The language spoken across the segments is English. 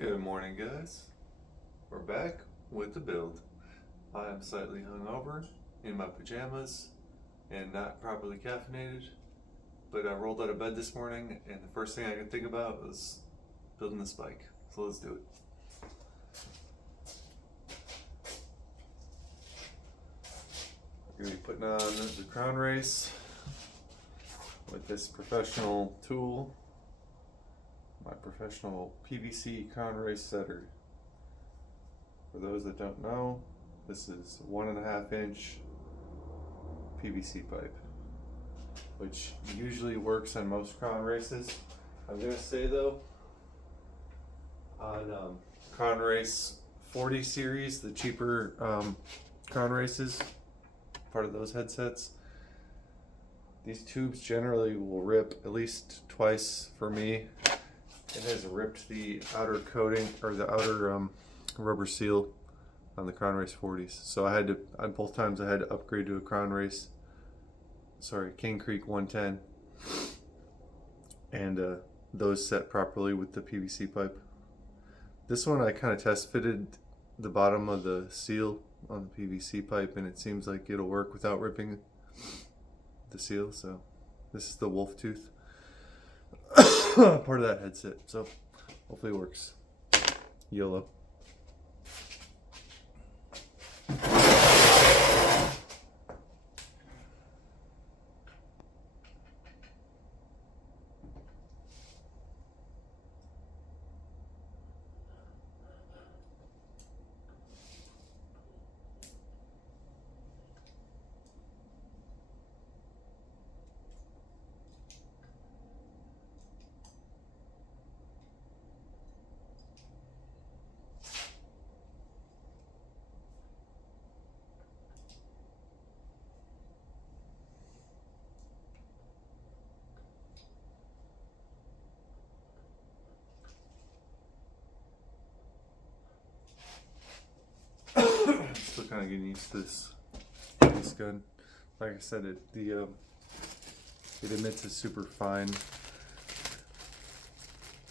Good morning, guys. We're back with the build. I am slightly hungover, in my pajamas, and not properly caffeinated, but I rolled out of bed this morning, and the first thing I could think about was building this bike. So let's do it. I'm going to be putting on the crown race with this professional tool. My professional PVC crown race setter. For those that don't know, this is 1.5 inch PVC pipe, which usually works on most crown races. I'm gonna say though, on crown race 40 series, the cheaper crown races, part of those headsets, these tubes generally will rip at least twice for me. It has ripped the outer coating or the outer rubber seal on the crown race 40s. So I had to, on both times I had to upgrade to a crown race, King Creek 110. And those set properly with the PVC pipe. This one I kind of test fitted the bottom of the seal on the PVC pipe, and it seems like it'll work without ripping the seal. So this is the wolf tooth. Part of that headset, so hopefully it works. YOLO. Still kind of getting used to this gun. Like I said, it emits a super fine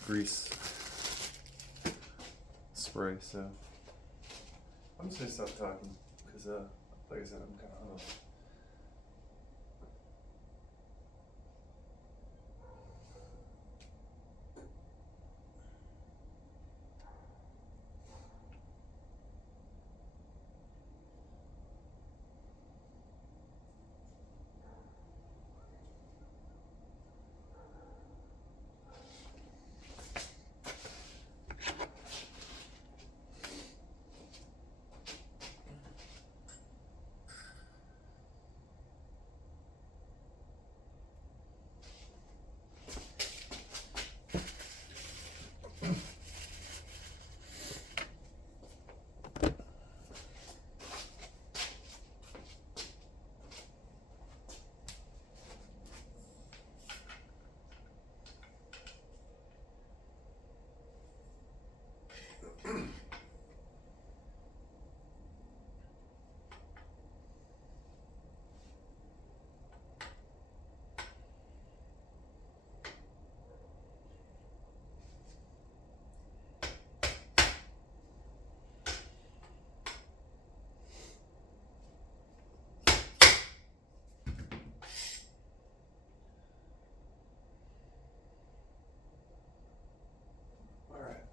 grease spray. So I'm just gonna stop talking because, like I said, I'm kind of hungover.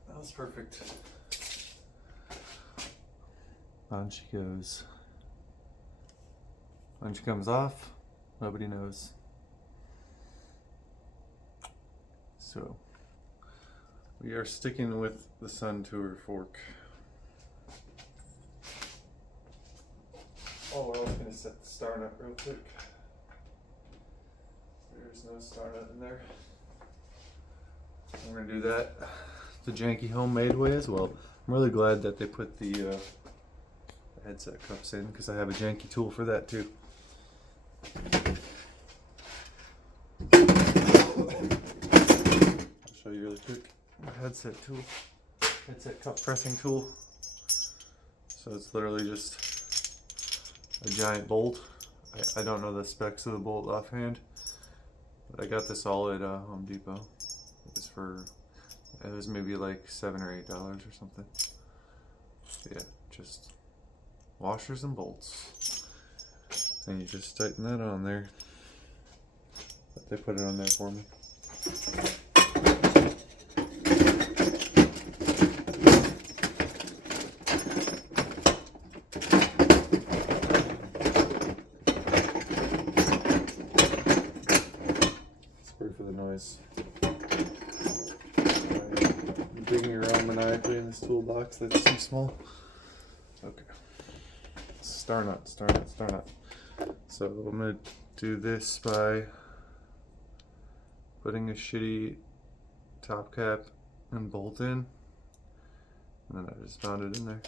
That was perfect. On she goes. When she comes off, nobody knows. So, we are sticking with the Sun Tour fork. Oh, we're also going to set the star nut real quick. There's no star nut in there. We're going to do that the janky homemade way as well. I'm really glad that they put the headset cups in because I have a janky tool for that too. I'll show you really quick my headset tool, headset cup pressing tool. So it's literally just a giant bolt. I don't know the specs of the bolt offhand, but I got this all at Home Depot. It's for It was maybe like $7 or $8 or something. Yeah, just washers and bolts. And you just tighten that on there. But they put it on there for me. Sorry for the noise. I'm digging around maniacally in this toolbox that's too small. Okay. Star nut, star nut, star nut. So I'm going to do this by putting a shitty top cap and bolt in, and then I just found it in there.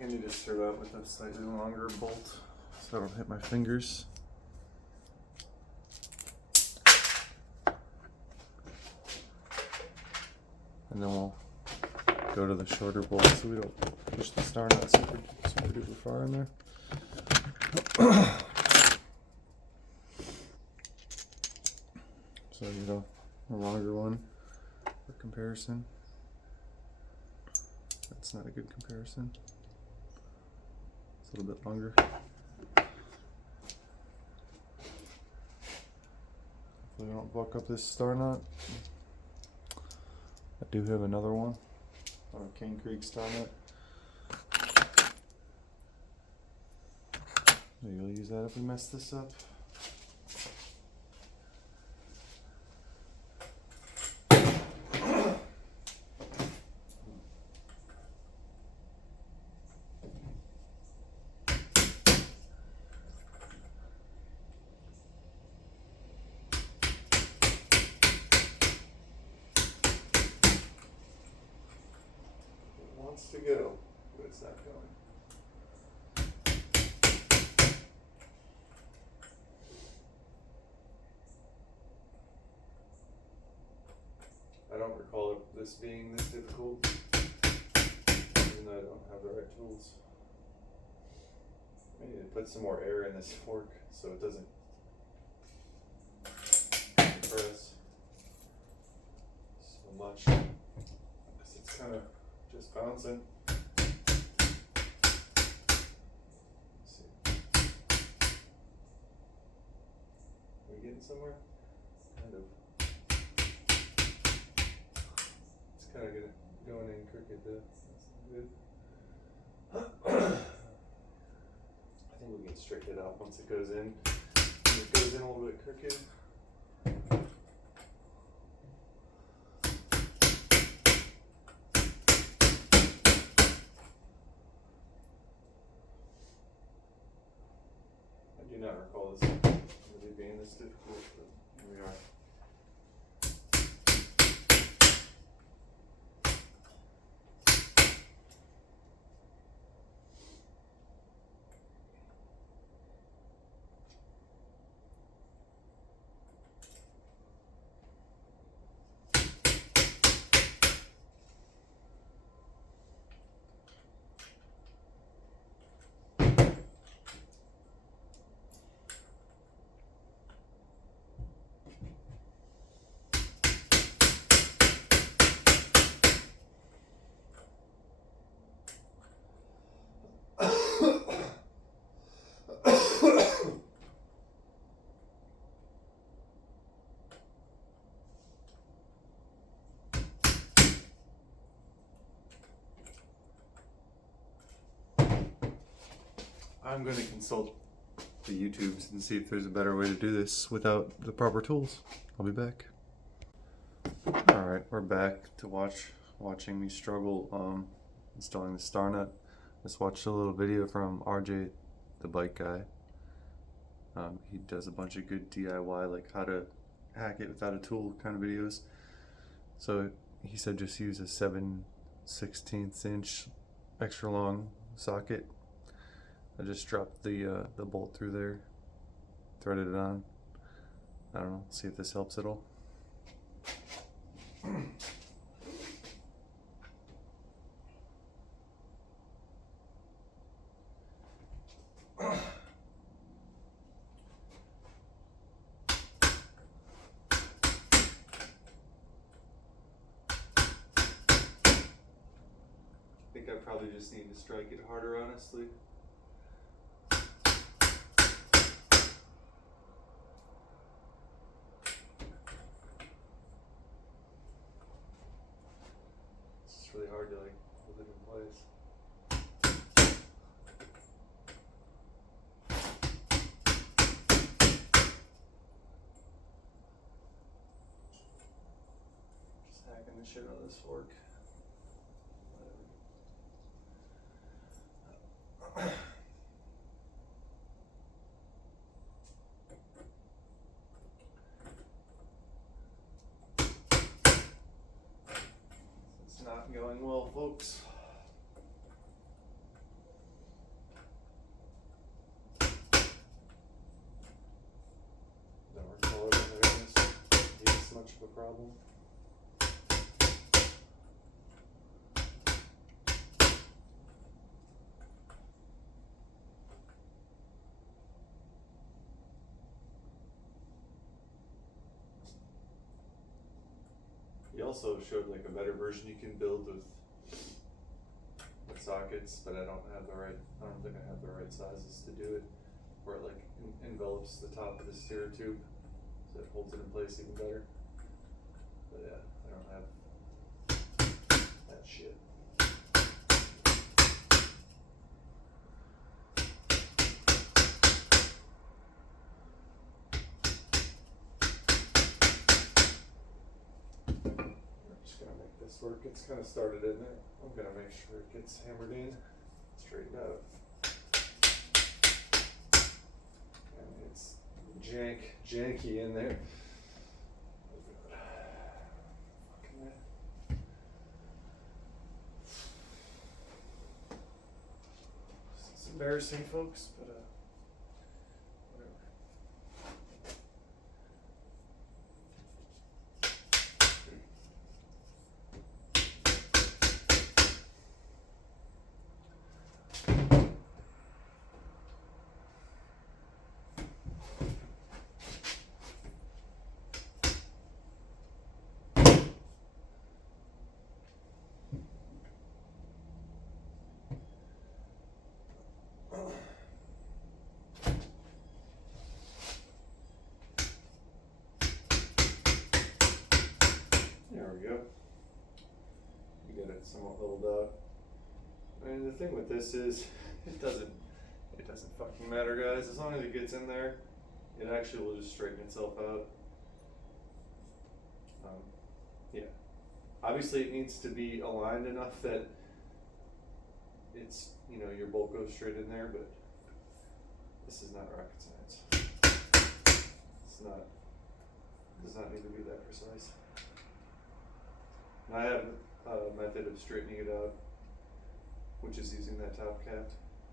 I need to start out with a slightly longer bolt so I don't hit my fingers. And then we'll go to the shorter bolt so we don't push the star nut super duper far in there. So you know, a longer one for comparison. That's not a good comparison. It's a little bit longer. Hopefully we don't buck up this star nut. I do have another one on a Cane Creek star nut. Maybe we'll use that if we mess this up. To go, but it's not going. I don't recall this being this difficult, even though I don't have the right tools. I need to put some more air in this fork so it doesn't compress so much, because it's kind of just bouncing. Let's see. Are we getting somewhere? Kind of. It's kind of going in crooked though. That's not good. I think we can straighten it out once it goes in. When it goes in a little bit crooked. I do not recall this really being this difficult, but here we are. I'm going to consult the YouTubes and see if there's a better way to do this without the proper tools. I'll be back. Alright, we're back to watching me struggle installing the star nut. Just watched a little video from RJ, the bike guy. He does a bunch of good DIY, like how to hack it without a tool kind of videos. So he said just use a 7/16 inch extra long socket. I just dropped the bolt through there, threaded it on. I don't know, see if this helps at all. I think I probably just need to strike it harder, honestly. It's just really hard to like hold it in place. Just hacking the shit out of this fork. It's not going well, folks. Don't recall it having this much of a problem. He also showed like a better version you can build with sockets, but I don't think I have the right sizes to do it, where it like envelops the top of the steer tube, so it holds it in place even better. But yeah, I don't have that shit. Work, it's kind of started in there. I'm gonna make sure it gets hammered in, straightened out. And it's janky in there. Oh God. It's embarrassing, folks, but whatever. There we go. You get it somewhat leveled out. And the thing with this is, it doesn't fucking matter, guys. As long as it gets in there, it actually will just straighten itself out. Yeah. Obviously, it needs to be aligned enough that it's, you know, your bolt goes straight in there, but this is not rocket science. Does not need to be that precise. And I have a method of straightening it out, which is using that top cap.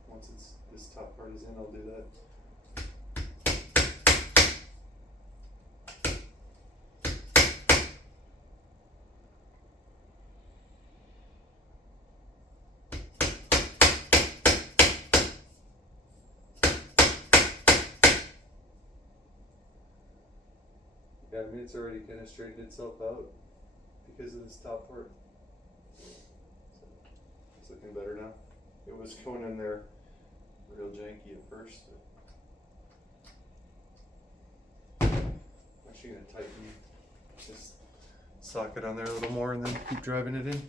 Once this top part is in, I'll do that. Yeah, I mean, it's already kind of straightened itself out because of this top part. So it's looking better now. It was going in there real janky at first. I'm actually going to tighten this socket on there a little more and then keep driving it in.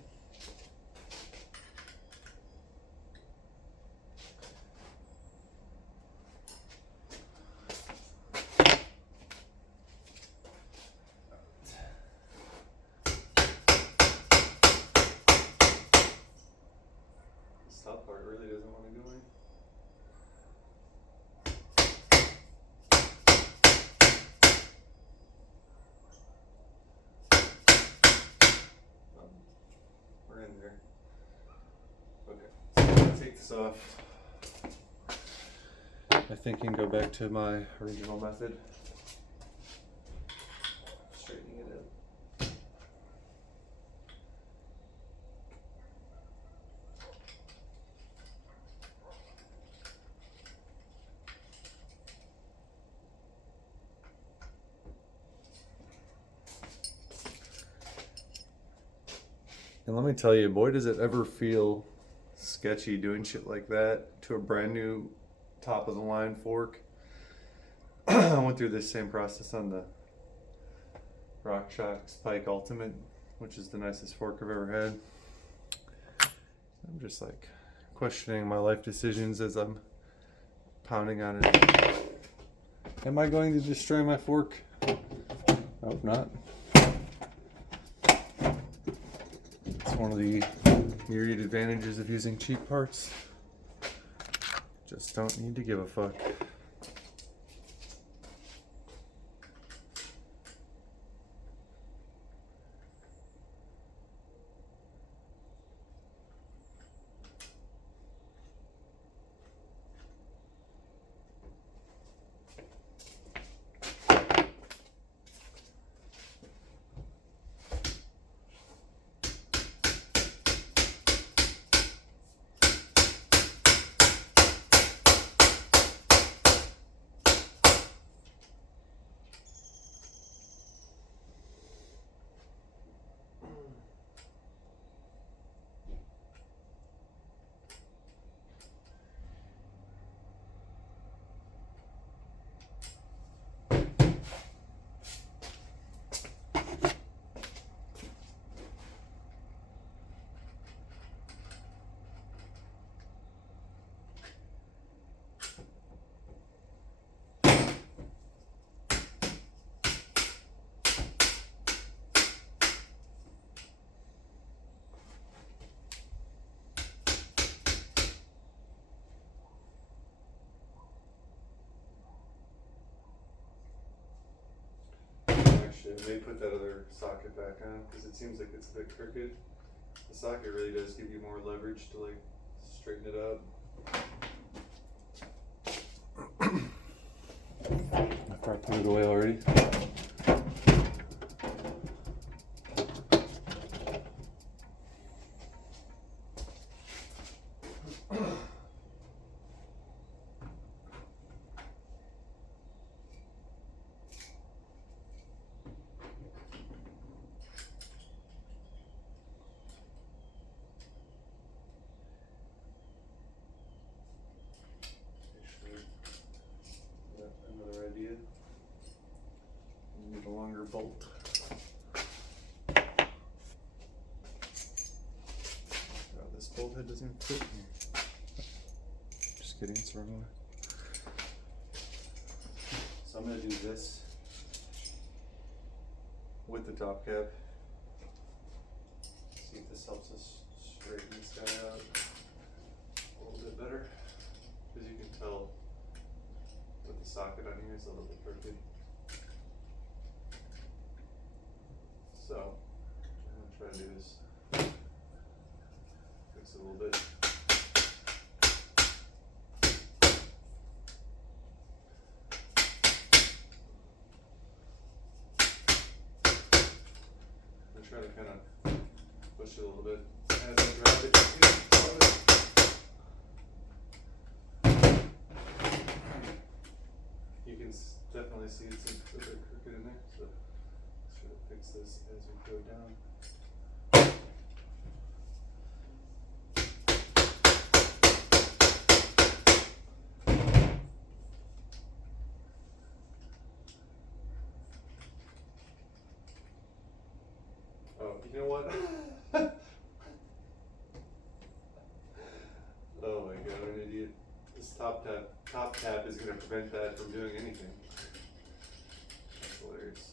top part really doesn't want to go in. We're in there. Okay, so I'm gonna take this off. I think you can go back to my original method. Straightening it up. And let me tell you, boy, does it ever feel sketchy doing shit like that to a brand new top of the line fork. I went through this same process on the RockShox Pike Ultimate, which is the nicest fork I've ever had. I'm just like questioning my life decisions as I'm pounding on it. Am I going to destroy my fork? I hope not. It's one of the myriad advantages of using cheap parts. Just don't need to give a fuck. I may put that other socket back on because it seems like it's a bit crooked. The socket really does give you more leverage to like straighten it up. I probably put it away already. Another idea. Need a longer bolt. Oh, this bolt head doesn't even fit here. Just kidding, it's the wrong way. So I'm gonna do this with the top cap. See if this helps us straighten this guy out a little bit better. Because you can tell with the socket on here is a little bit crooked. So I'm gonna try to do this. Fix it a little bit. I'm trying to kind of push it a little bit as I drive it. You can definitely see it's a bit crooked in there, so let's try to fix this as we go down. Oh, you know what? Oh my god, I'm an idiot. This top tap is going to prevent that from doing anything. That's hilarious.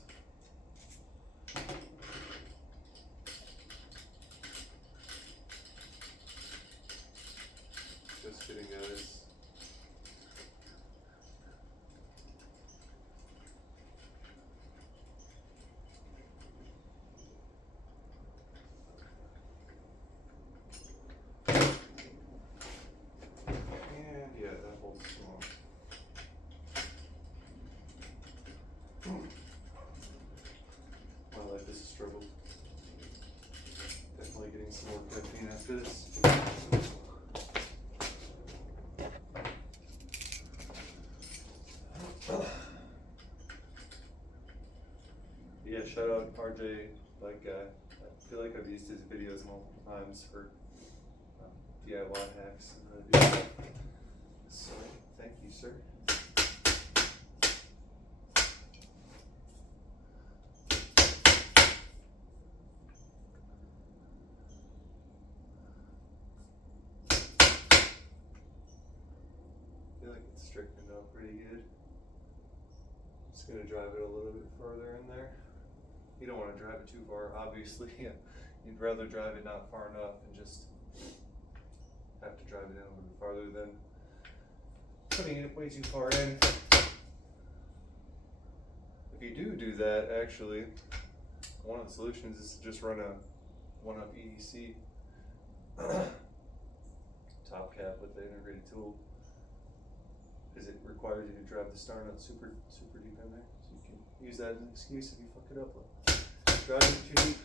some more caffeine after this. Yeah, shout out RJ, like I feel like I've used his videos multiple times for DIY hacks and how to do that. So thank you, sir. I feel like it's straightened out pretty good. Just gonna drive it a little bit further in there. You don't want to drive it too far, obviously. You'd rather drive it not far enough and just have to drive it in a little bit farther than putting it way too far in. If you do that, actually, one of the solutions is to just run a 1-up EDC top cap with the integrated tool, because it requires you to drive the star nut super deep in there, so you can use that as an excuse if you fuck it up. Drive it too deep.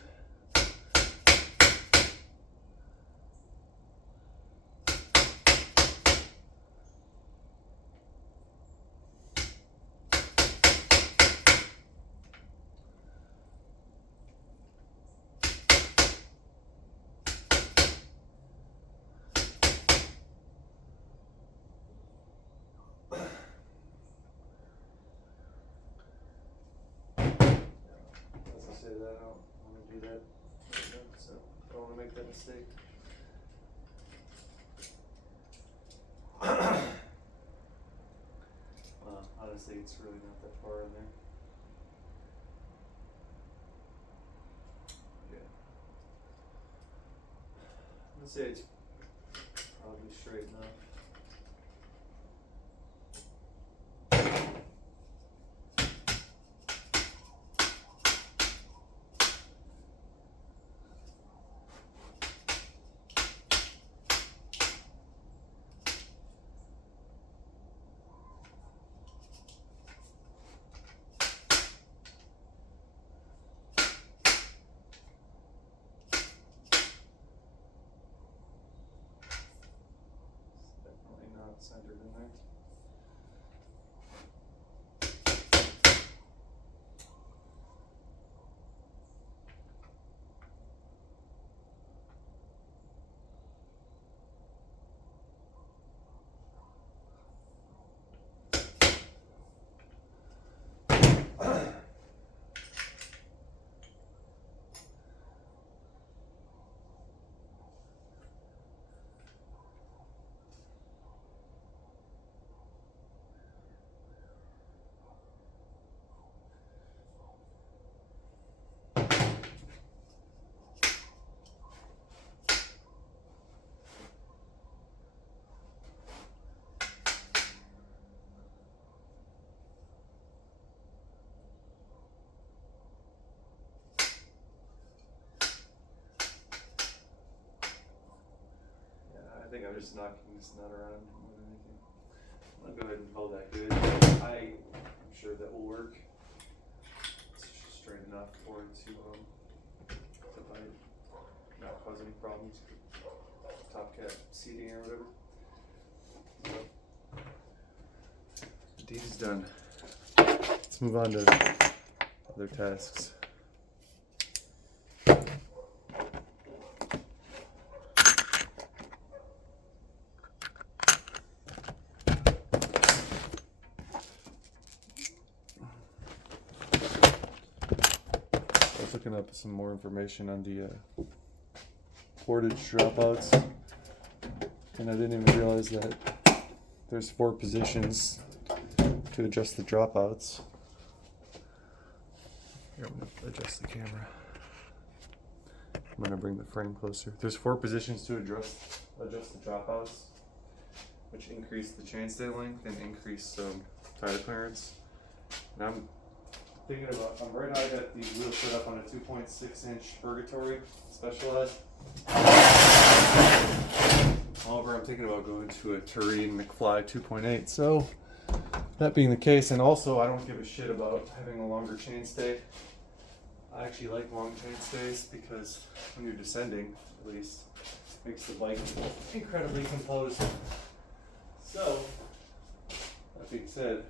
That I don't want to do that right now, so I don't want to make that mistake. Honestly, it's really not that far in there. Yeah. Let's say it's probably straight enough. Centered in there. I think I'm just knocking this nut around more than anything. I'll go ahead and call that good. I'm sure that will work. It's just straight enough for it to bite, not cause any problems. Top cap seating or whatever. The deed is done. Let's move on to other tasks. Looking up some more information on the portage dropouts, and I didn't even realize that there's 4 positions to adjust the dropouts. Here, I'm going to adjust the camera. I'm going to bring the frame closer. There's 4 positions to adjust the dropouts, which increase the chainstay length and increase tire clearance. And I'm right now I got the wheel set up on a 2.6 inch Purgatory Specialized. However, I'm thinking about going to a Tureen McFly 2.8. So, that being the case, and also I don't give a shit about having a longer chainstay. I actually like long chainstays because when you're descending, at least, makes the bike incredibly composed. So, that being said,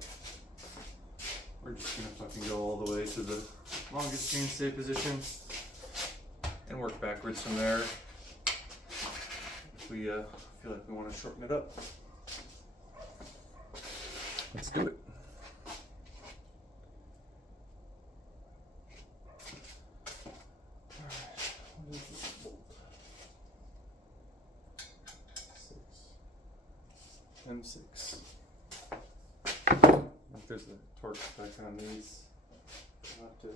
we're just gonna fucking go all the way to the longest chainstay position and work backwards from there if we feel like we want to shorten it up. Let's do it. M6. I think there's a torque spec on these. I'll have to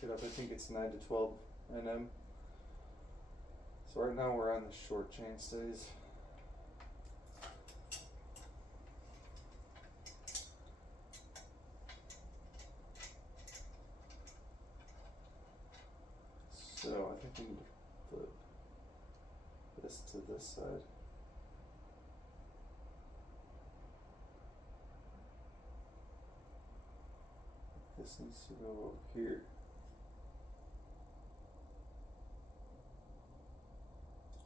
pick it up. I think it's 9 to 12 Nm. So right now we're on the short chainstays. So I think we need to flip this to this side. This needs to go over here.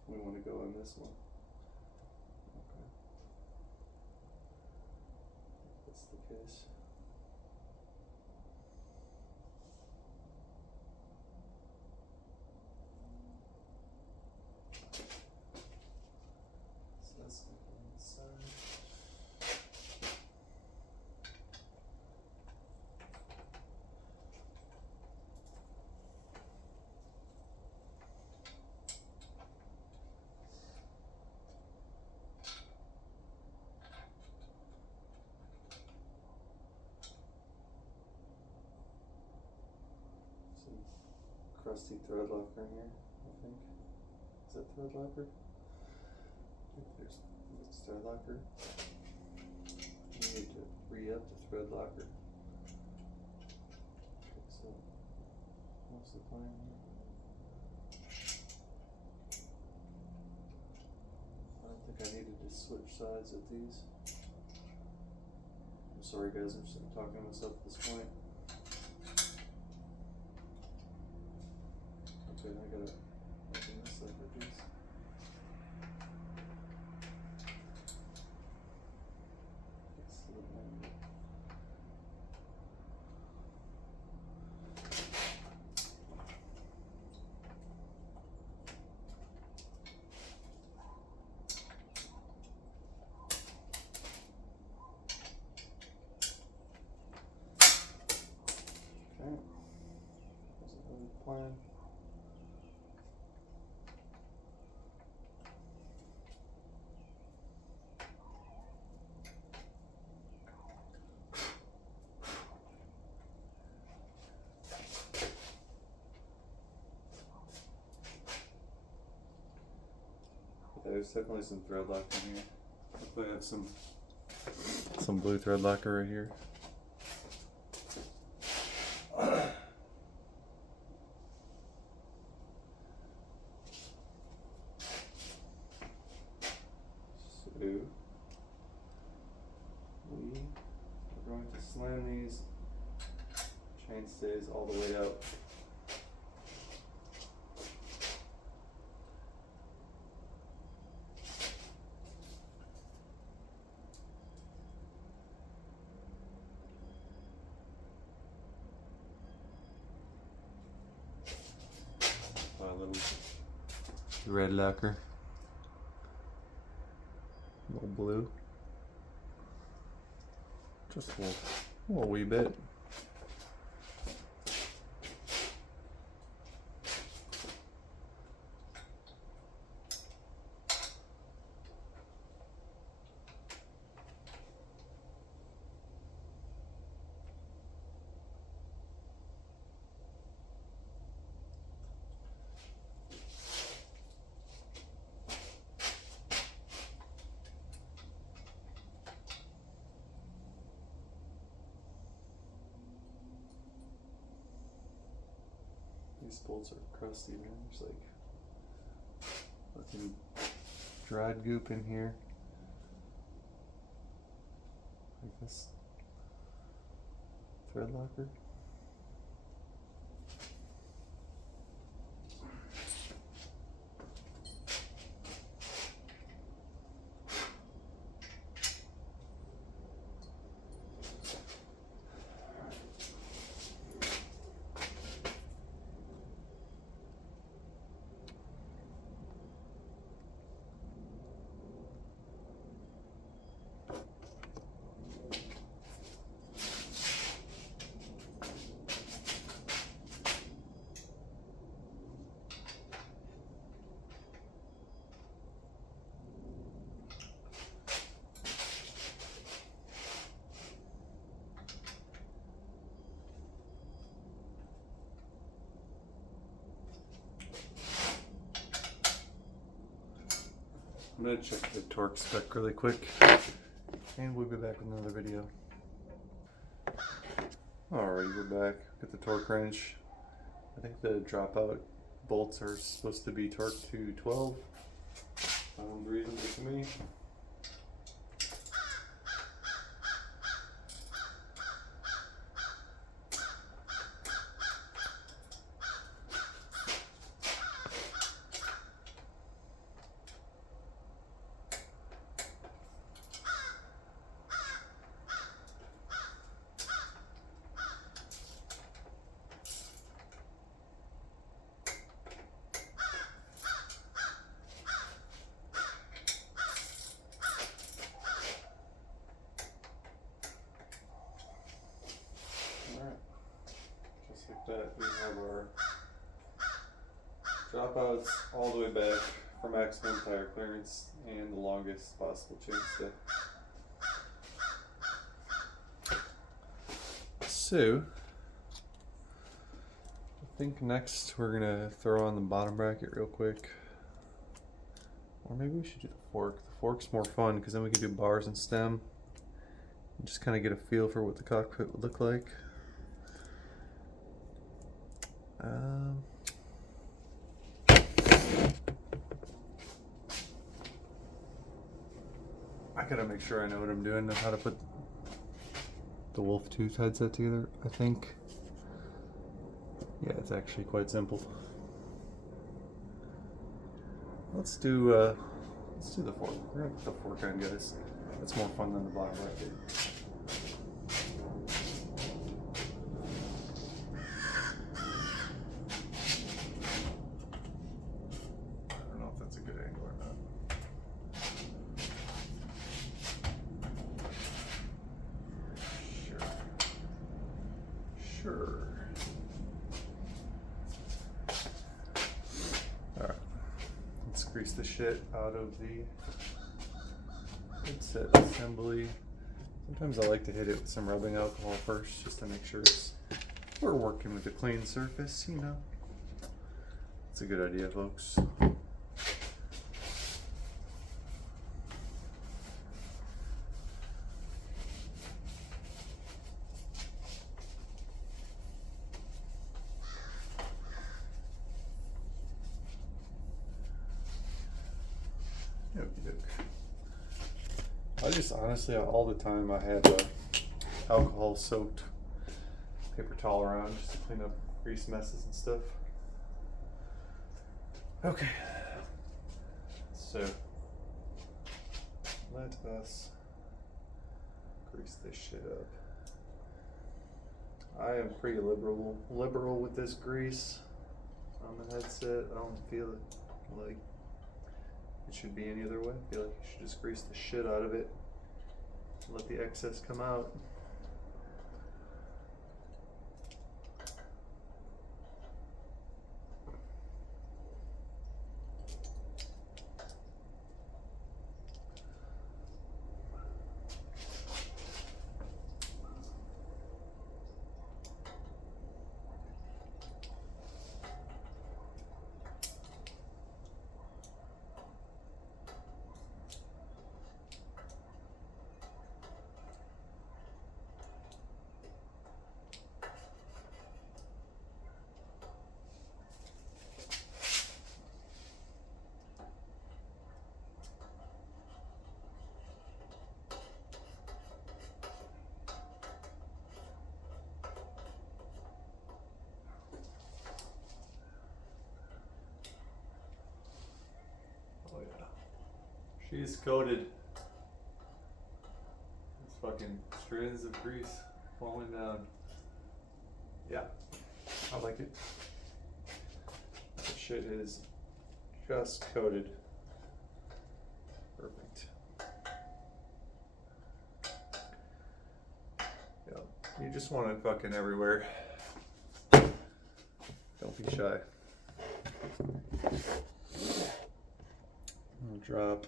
We want to go on this one. Okay. If that's the case. So that's going to go on this side. Crusty thread locker in here, I think. Is that thread locker? I think it's thread locker. We need to re-up the thread locker. Okay, so what's the plan here? I don't think I needed to switch sides with these. I'm sorry guys, I'm just talking to myself at this point. Okay, I gotta open this up with these. Okay, that's another plan. There's definitely some thread locker in here. Hopefully I have some blue thread locker right here. So we are going to slam these chainstays all the way out. Little red lacquer, a little blue, just a little wee bit. These bolts are crusty, man. There's like fucking dried goop in here. Like this thread locker. I'm gonna check the torque spec really quick, and we'll be back with another video. Alright, we're back. Got the torque wrench. I think the dropout bolts are supposed to be torqued to 12. Sounds reasonable to me. That we have our dropouts all the way back for maximum tire clearance and the longest possible chain stay. So I think next we're gonna throw on the bottom bracket real quick, or maybe we should do the fork. The fork's more fun because then we can do bars and stem and just kind of get a feel for what the cockpit would look like. I gotta make sure I know what I'm doing and how to put the wolf tooth headset together. I think, yeah, it's actually quite simple. Let's do the fork. We're gonna put the fork on, guys. It's more fun than the bottom bracket. Alright, let's grease the shit out of the headset assembly. Sometimes I like to hit it with some rubbing alcohol first just to make sure we're working with a clean surface, you know. It's a good idea, folks. I just honestly, all the time I have alcohol soaked paper towel around just to clean up grease messes and stuff. Okay, so let us grease this shit up. I am pretty liberal with this grease on the headset. I don't feel like it should be any other way. I feel like you should just grease the shit out of it. Let the excess come out. She's coated. It's fucking strands of grease falling down. Yeah, I like it. That shit is just coated. Perfect. Yeah, you just want it fucking everywhere. Don't be shy. I'll drop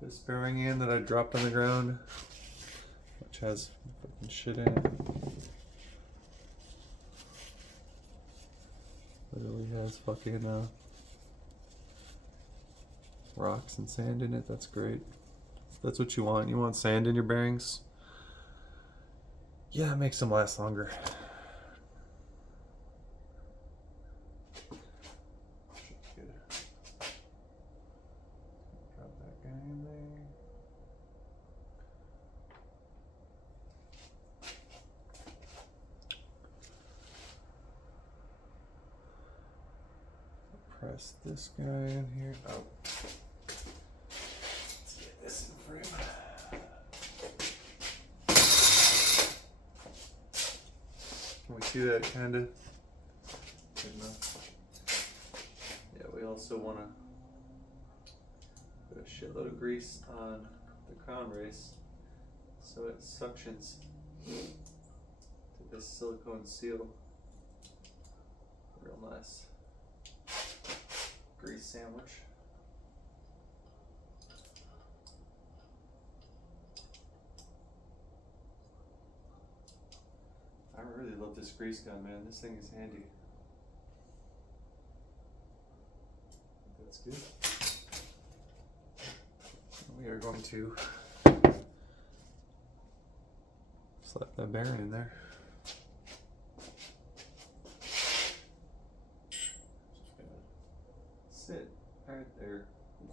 this bearing in that I dropped on the ground, which has fucking shit in it. Literally has fucking rocks and sand in it, that's great. If that's what you want. You want sand in your bearings? Yeah, it makes them last longer. Drop that guy in there. Press this guy in here. Oh. Let's get this in frame. Can we see that kind of? Good enough. Yeah, we also want to put a shitload of grease on the crown race so it suctions to this silicone seal. Real nice grease sandwich. I really love this grease gun, man. This thing is handy. That's good. We are going to slap that bearing in there. Sit right there. These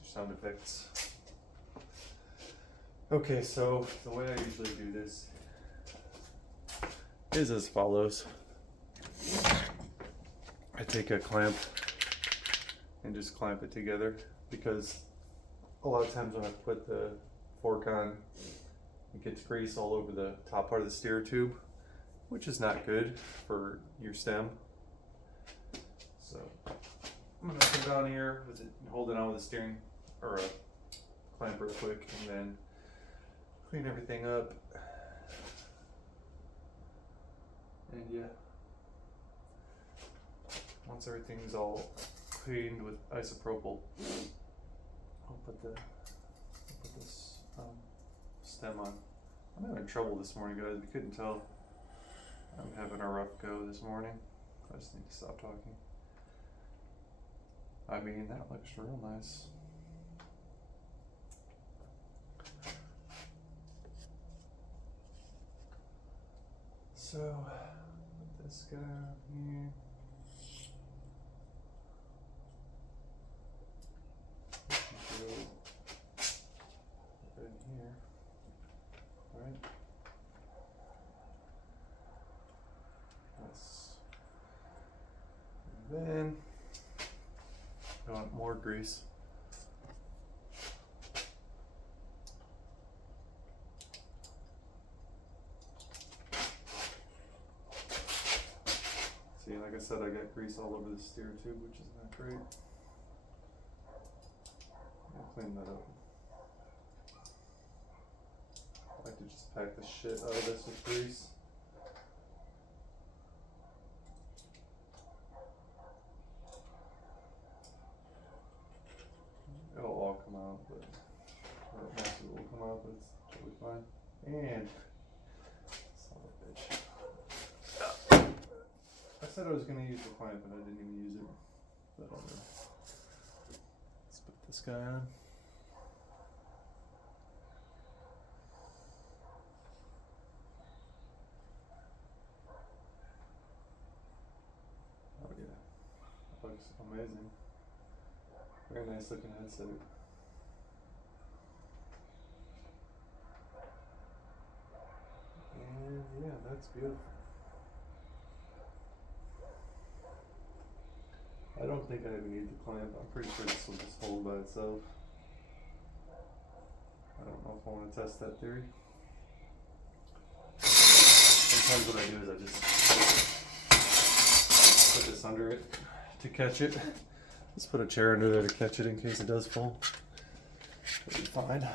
are sound effects. Okay, so the way I usually do this is as follows. I take a clamp and just clamp it together, because a lot of times when I put the fork on, it gets grease all over the top part of the steer tube, which is not good for your stem. So I'm gonna put it on here with it, hold it on with a steering or a clamp real quick, and then clean everything up. And yeah, once everything's all cleaned with isopropyl, I'll put this stem on. I'm having trouble this morning, guys. You couldn't tell. I'm having a rough go this morning. I just need to stop talking. I mean, that looks real nice. So, put this guy on here. Go right here. Alright. Then I want more grease. See, like I said, I got grease all over the steer tube, which is not great. I'll clean that up. I like to just pack the shit out of this with grease. It'll all come out, but most of it will come out, but it's totally fine. And son of a bitch. I said I was gonna use the clamp, and I didn't even use it. But I'll do. Let's put this guy on. Oh yeah, that looks amazing. Very nice looking headset. And yeah, that's beautiful. I don't think I even need the clamp. I'm pretty sure this will just hold by itself. I don't know if I want to test that theory. Sometimes what I do is I just put this under it to catch it. Let's put a chair under there to catch it in case it does fall. It'll be fine.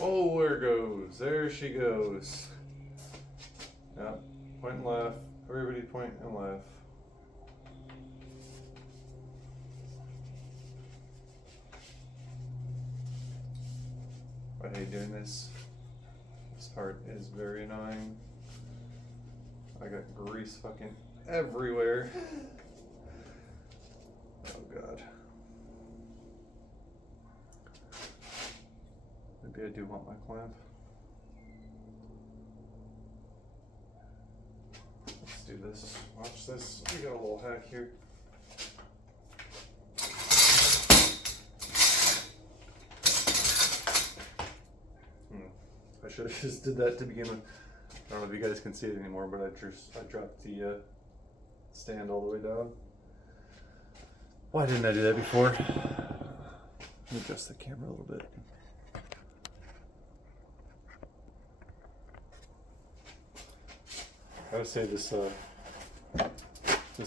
Oh, there goes. There she goes. Yeah, point and laugh. Everybody point and laugh. I hate doing this. This part is very annoying. I got grease fucking everywhere. Oh god. Maybe I do want my clamp. Let's do this. Watch this. We got a little hack here. I should have just did that to begin with. I don't know if you guys can see it anymore, but I dropped the stand all the way down. Why didn't I do that before? Let me adjust the camera a little bit. I would say this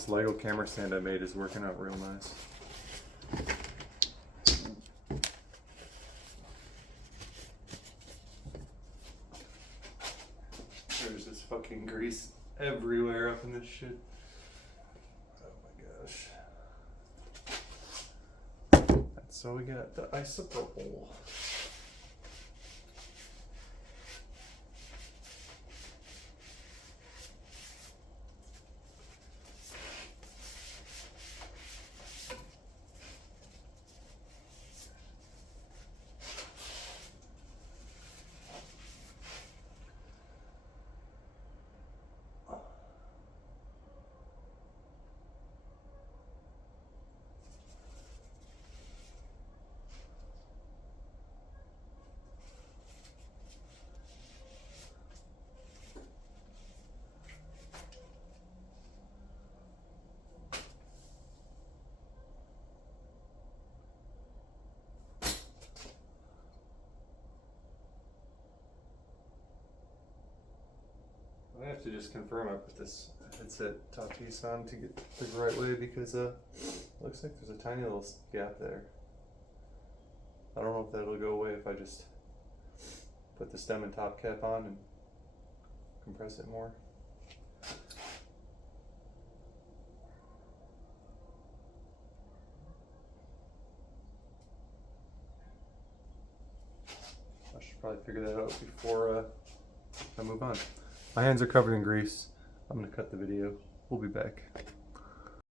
Lego camera stand I made is working out real nice. There's this fucking grease everywhere up in this shit. Oh my gosh. So we got the isopropyl. I have to just confirm I put this headset top piece on to get the right way because looks like there's a tiny little gap there. I don't know if that'll go away if I just put the stem and top cap on and compress it more. I should probably figure that out before I move on. My hands are covered in grease. I'm gonna cut the video. We'll be back.